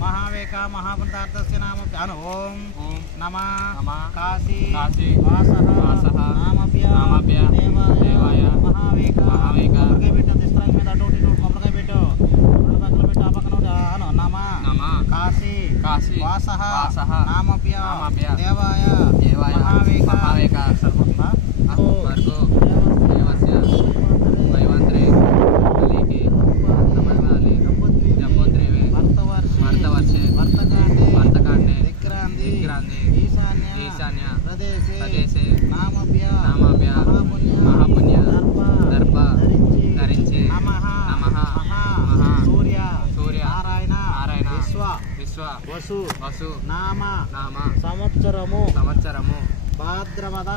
महावेका महापुरुषार्थस्य नाम ओम नमः काशी वासः नामभ्य देवाय महावेका కొబ్బరికాయ పెట్టు దిస్త్రాక్ మీద అటు ఇటు కొబ్బరికాయ పెట్టు రెండు పక్కల పెట్టు ఆ పక్కన నమః కాశీ వాసః నామభ్య దేవాయ महावेका సర్వత్రా వర్గో దేవస్య వైవంత్రే కలికి నమః జంబోద్రేవే वर्तवर्षे वर्तकांडे विक्रांति ईशान्य प्रदेशे नामभ्य महापुण्य दर्प धरिंचे नमः सूर्य नारायण विश्व वसु नाम संवत्सरमु भाद्रपद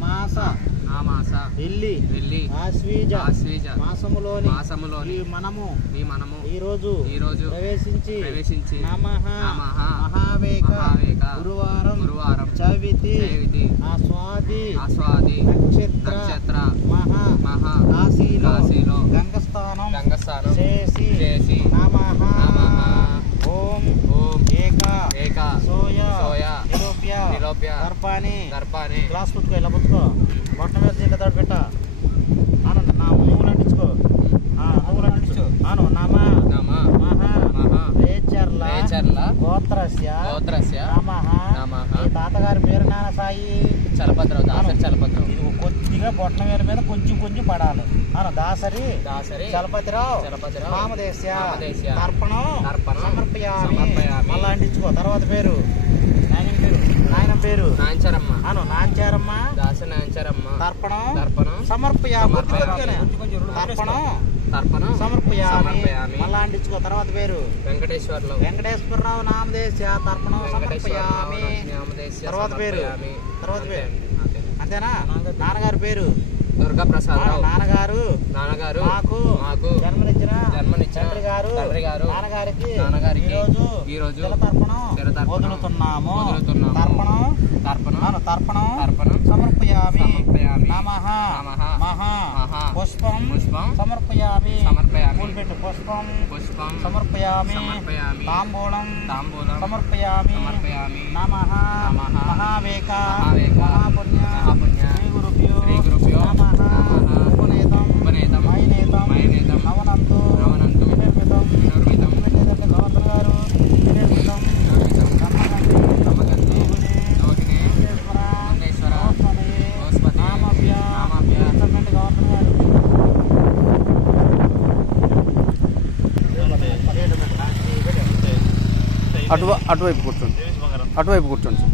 మాస వెల్లి ఆశ్వీజ మాసములోని మనము ఈ రోజు ప్రవేశించి నమః మహావేక గురువారం చవితి ఆస్వాది నక్షత్ర మహా కాశీలో గంగస్థానం చేసి నమః ఓం ఏక సోయ నిలోప్య దర్పాని గ్లాస్ పుచ్చుకో ఇలా పుచ్చుకో బొట్ట మీద ఇలా తోడు పెట్ట నా నువ్వులు అంటించుకో నువ్వులు అంటించు నమ రేచర్ల గోత్రస్య నమః తాతగారి పేరు నాన్న సాయి చలపద్ర ఇది కొద్దిగా బొట్ట మీద కొంచెం పడాలి దాసరి చలపతిరావు రామదేశ్య తర్పణం సమర్పయామి మళ్ళా అంటించుకో తర్వాత పేరు నాయనం పేరు నాంచారమ్మ తర్పణం సమర్పయామి తర్పణం సమర్పయామి మళ్ళా అంటించుకో తర్వాత పేరు వెంకటేశ్వరరావు నామదేశ్య తర్పణం సమర్పయామి తర్వాత పేరు అంతేనా నాన్నగారి పేరు దుర్గా ప్రసాద్ నాన్నగారు మాకు జన్మనిచ్చిన తండ్రి గారు నాన్నగారికి ఈ రోజు తర్పణం వదులుతున్నాము తర్పణం సమర్పయామి నమః పుష్పం సమర్పయామి పూలపెట్టు పుష్పం సమర్పయామి తాంబూలం సమర్పయామి నమః మహావేక మహాపుణ్య శ్రీ గురుభ్యో ఉపనేతం నవనంతు వినిర్మితం గవర్నర్ గారు వినిర్మితం అటువైపు కూర్చోండి సార్.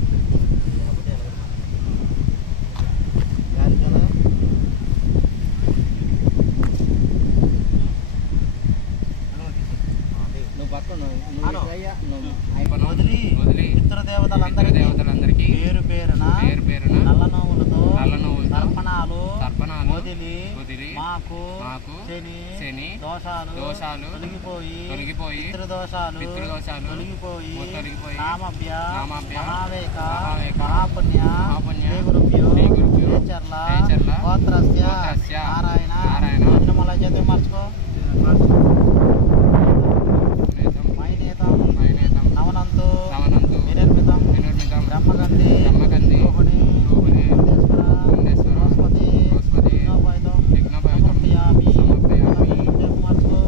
పితృదేవతలందరికీ పేరు పేరున నల్ల నోవులతో తర్పణాలు వదిలి మాకు శని దోషాలు తొలగిపోయి పితృదోషాలు తొలగిపోయి నామభ్య మహావేక మహాపుణ్య గురుభ్యో రేచర్ల గోత్రస్య నారాయణ మళ్ళా చేతి మార్చుకో నవనంతు వినిర్మితం బ్రహ్మగంధి రోహిణి బృహస్పతి సమర్పయామి మార్చుకో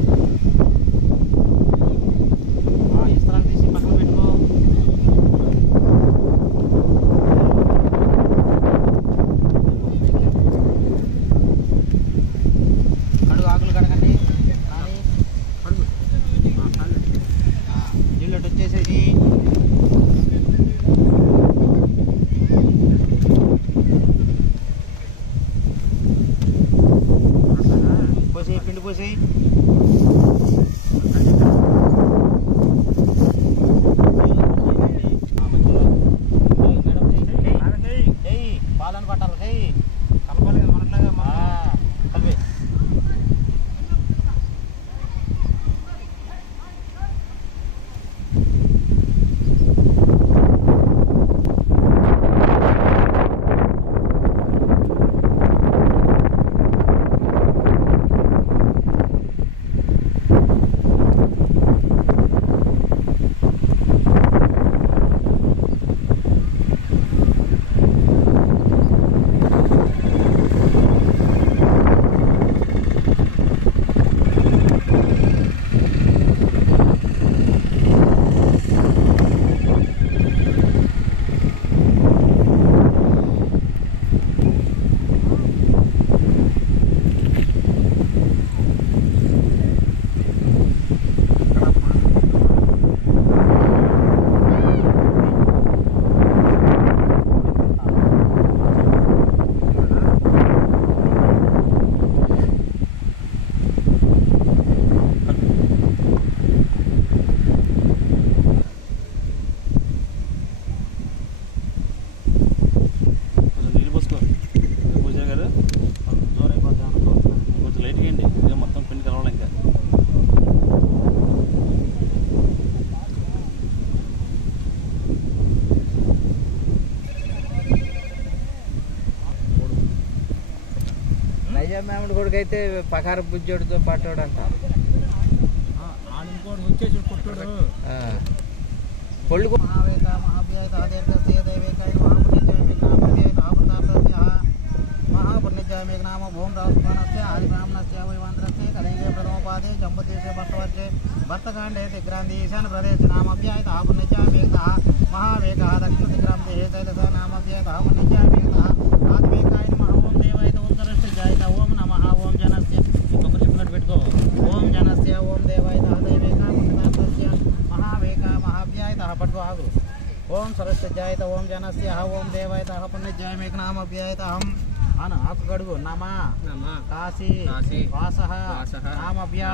ఇస్త్రాలు తీసి పక్కన పెట్టుకో. ఆకులు కడగండి కానీ పోసి పాలను పట్టాలి చెయ్యి కలపాలి మనట్లాగా కలిపి మేముడు కొడుకైతే పకార బుజ్జోడితో పట్టాడు అంట వచ్చేసి కొట్టాడు పొళ్ళు మహావేక మహాభ్యాయత మహాపుణ్యజాయమేక నామ భూం రాజమానస్య ఆది బ్రాహ్మణస్య వైవాంధ్రస్య కలిగే ప్రథమోపాదే జంబుదేశే భర్తవర్జే భర్తకాండే దిగ్రాంధి ఈశాన ప్రదేశ నామభ్యాయత పుణ్యజాయమేక మహావేక దక్షిణ దిగ్రామ దేశ తైలస నామభ్యాయత పుణ్యజాయమేక ఆదివేకాయ నమః ఓం దేవాయ ఓం సరస్య జాయత ఓం నమః ఓం జనస్య కొబ్బరి చిన్నట్టు పెట్టుకో ఓం జనస్య ఓం దేవాయ దైవేక పుణ్యదాతస్య మహావేక మహాభ్యాయత పట్టుకో ఆగు ఓం సరస్య జాయత ఓం జనస్య ఓం దేవాయ పుణ్యజాయమేక నామభ్యాయత అహం అను ఆకు గడుగు నమ కాశీ వాసః నామభ్యా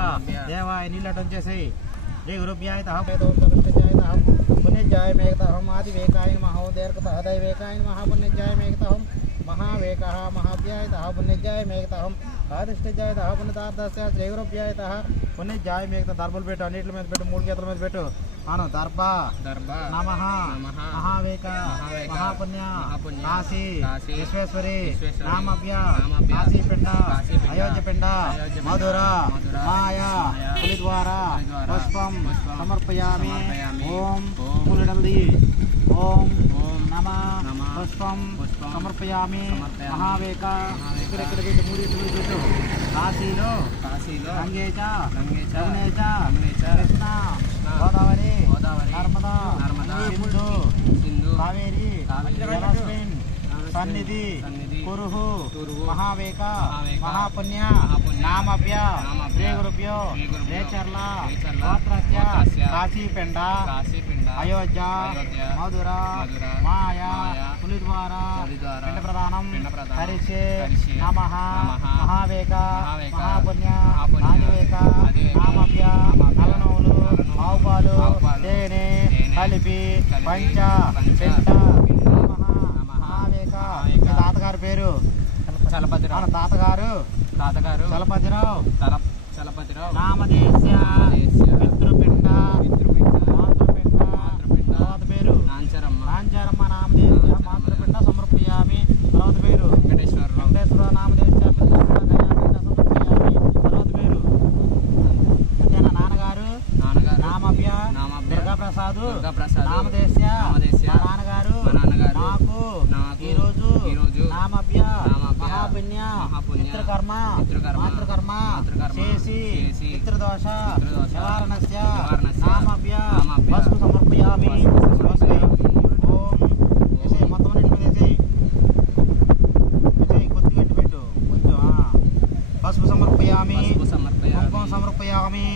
దేవాయ నీళ్ళటం చేసేయి జై గురుభ్యాయ ఓం సరస్య జాయత అహం పుణ్యజాయమేక అహం ఆదివేకాయ నమః ఓం దీర్ఘతః దైవేకాయ నమః పుణ్యజాయమేక అహం महावेक महाभ्याय पुण्यजाय मेघता आदिष्टजाय पुण्यदार्थस्य जैवभ्याय पुण्यजाय मेघता दर्बल पेट अन्निट्ल మీద పెట్టు మూడు గీతల మీద పెట్టు అను దర్భ నమః మహావేక మహాపుణ్య కాశీ విశ్వేశ్వరి నామభ్య కాశీ పిండ అయోధ్య పిండ మధుర మాయా పులిద్వార పుష్పం సమర్పయామి ఓం పూలడంది ఓం నమః పుష్పం సమర్పయామి మహావేక ఇక్కడ పెట్టు మూడు గీతలు పెట్టు కాశీలో గంగేచ యమునేచ కృష్ణ గోదావరి నర్మదా సింధు కావేరి జలస్మిన్ సన్నిధి కురుహు మహావేక మహాపుణ్య నామభ్య శ్రీ గురుభ్యో రేచర్ల గోత్రస్య కాశీపిండ అయోధ్య మధుర మాయా పులిద్వార పిండ ప్రదానం హరిషే నమః మహావేక మహాపుణ్య ఆదివేక నామభ్య నలనవులు ఆవుపాలు తేనె కలిపి పంచ పిండ మహావేక మీ తాతగారి పేరు చలపతిరావు తాతగారు చలపతిరావు నామదేశ్య పితృపిండ తర్వాత పేరు నాంచారమ్మ నామదేశ్య మాతృపిండ సమర్పయామి తర్వాత పేరు వెంకటేశ్వర నామదేశ్య సమర్పయామి తర్వాత పేరు అంతేనా నాన్నగారు నామభ్య దుర్గాప్రసాద్ నామదేశ్య నాన్నగారు నాకు ఈరోజు నామభ్య మహాపుణ్య పితృకర్మ మాతృకర్మ చేసి పితృదోష నివారణస్య నామభ్య పసుపు సమర్పయామి ఓం మొత్తం కొద్ది గట్టి పెట్టు కొంచెం పసుపు సమర్పయామి కుంకుమ సమర్పయామి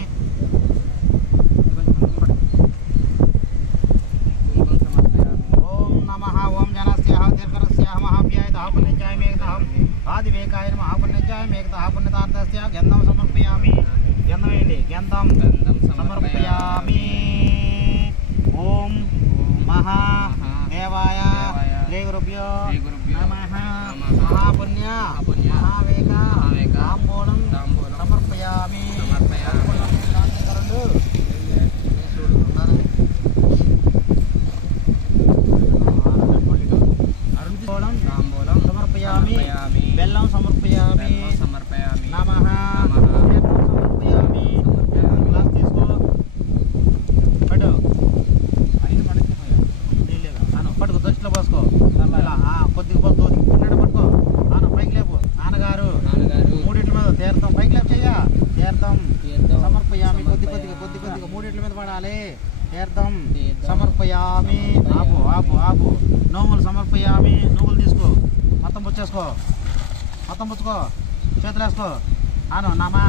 ఓం నమః ఓం జనస్య దీర్ఘరస్య మహాభ్యాయ పుణ్యజాయమేక ఆదివేకాయ నమః పుణ్యజాయ మేకత పుణ్యతార్థస్య గంధం సమర్పయామి గంధం వేయండి గంధం సమర్పయామి ఓం మహా దేవాయ శ్రీ గురుభ్యో నమః మహాపుణ్య మహావేక తాంబూలం సమర్పయామి తాంబూలం సమర్పయామి బెల్లం సమర్పయామి నమః సమర్పయామి గ్లాస్ తీసుకో పట్టు పట్టుకో దృష్టిలో పోసుకో కొద్దిగా పోసుకో ఉన్నట్టు పట్టుకో పైకి లేపు నాన్నగారు మూడింటి మీద తీర్థం పైకి లేపు చెయ్య తీర్థం సమర్పయామి కొద్దిగా మూడింటి మీద పడాలి తీర్థం సమర్పయామి ఆపు నోములు సమర్పయామి నువ్వులు తీసుకో మొత్తం పుచ్చేసుకో చేతులు వేసుకో నమా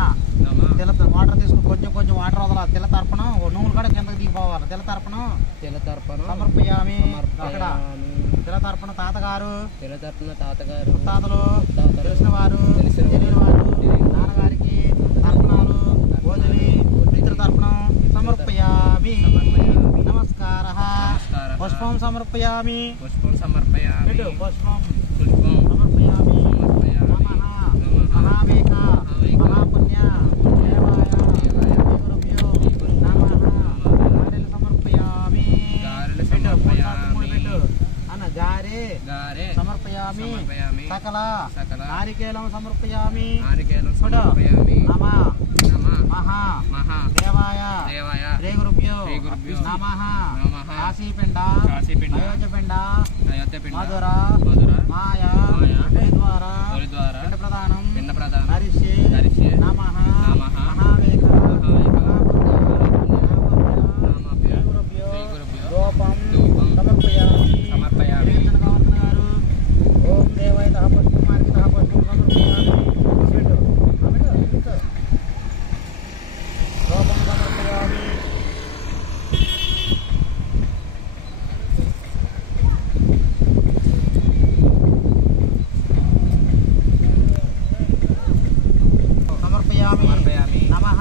తెల్ల వాటర్ తీసుకో కొంచెం వాటర్ వదల తెల్ల తర్పణం నువ్వులు కూడా కిందకి దిగిపోవాలి తెల్ల తర్పణం సమర్పయామి అక్కడ తెల్ల తర్పణ తాతగారు తాతలు తెలిసిన వారు తెలియని వారు నాన్నగారికి తర్పణాలు వదిలి పితృతర్పణం సమర్పయామి నమస్కార పుష్పం సమర్పయామి పుష్పం సమర్పయామి మహావేక మహాపుణ్య దేవాయ గురుభ్యో నమః గారెలు సమర్పయామి పెట్టు అన్న గారె సమర్పయామి సకల నారికేలం సమర్పయామి మహా దేవాయ శ్రీ గురుభ్యో నమః కాశీపిండ అయోధ్యపిండ మధుర మాయా ద్వారా పిండ ప్రదానం హరిష్యే నమః మహావేక గురుభ్యో రూపం సమర్పయామి గారు ఓం దేవాయ పుష్పమార్గి పుష్పం సమర్పయామి రూపం సమర్పయామి నమః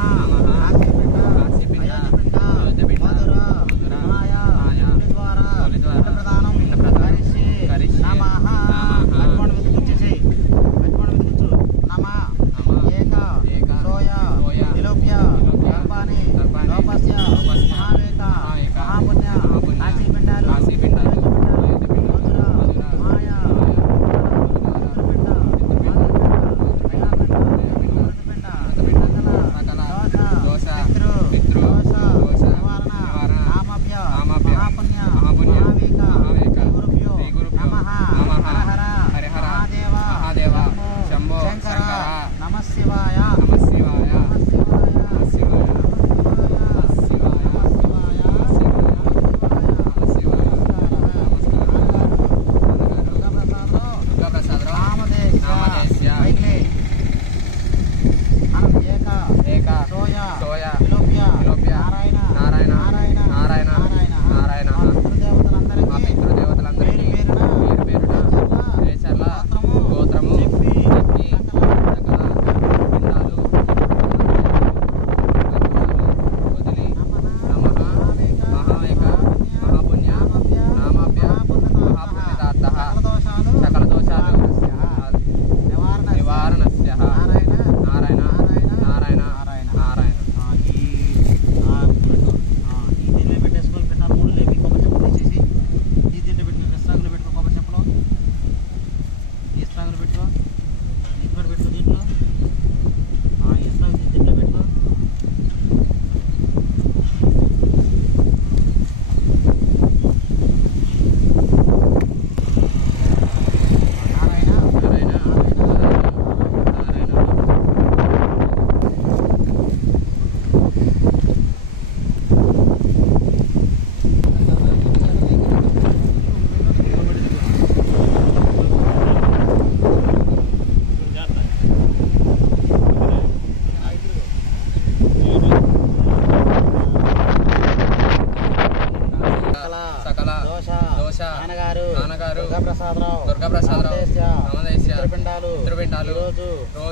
కాశీపిండ అయోధ్యపిండ మధుర మాయా ద్వారా ప్రధానం హరిష్యే నమః లక్ష్మణ విధించేసి నమః ఏక సోయా నిలోప్య గర్భాని లోపస్య మహావేక మహాపుణ్య కాశీపిండాలు మధుర మాయా దోష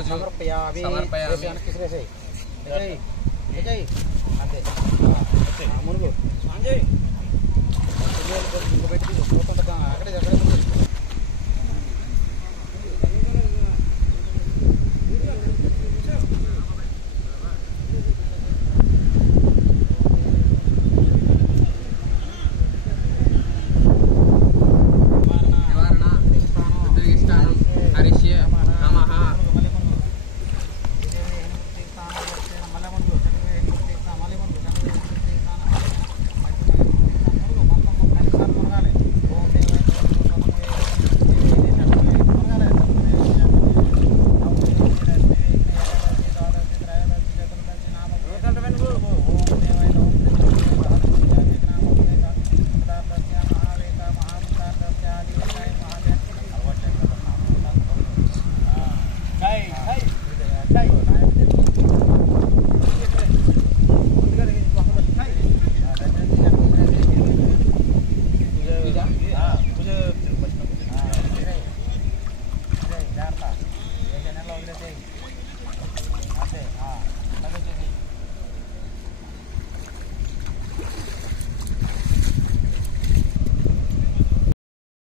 ఈరోజు సమర్పయామి. సమర్పయామి. వెనక్కి విసిరేసేయ్. విజయ్, విజయ్. అంతే మునుగు. అక్కడే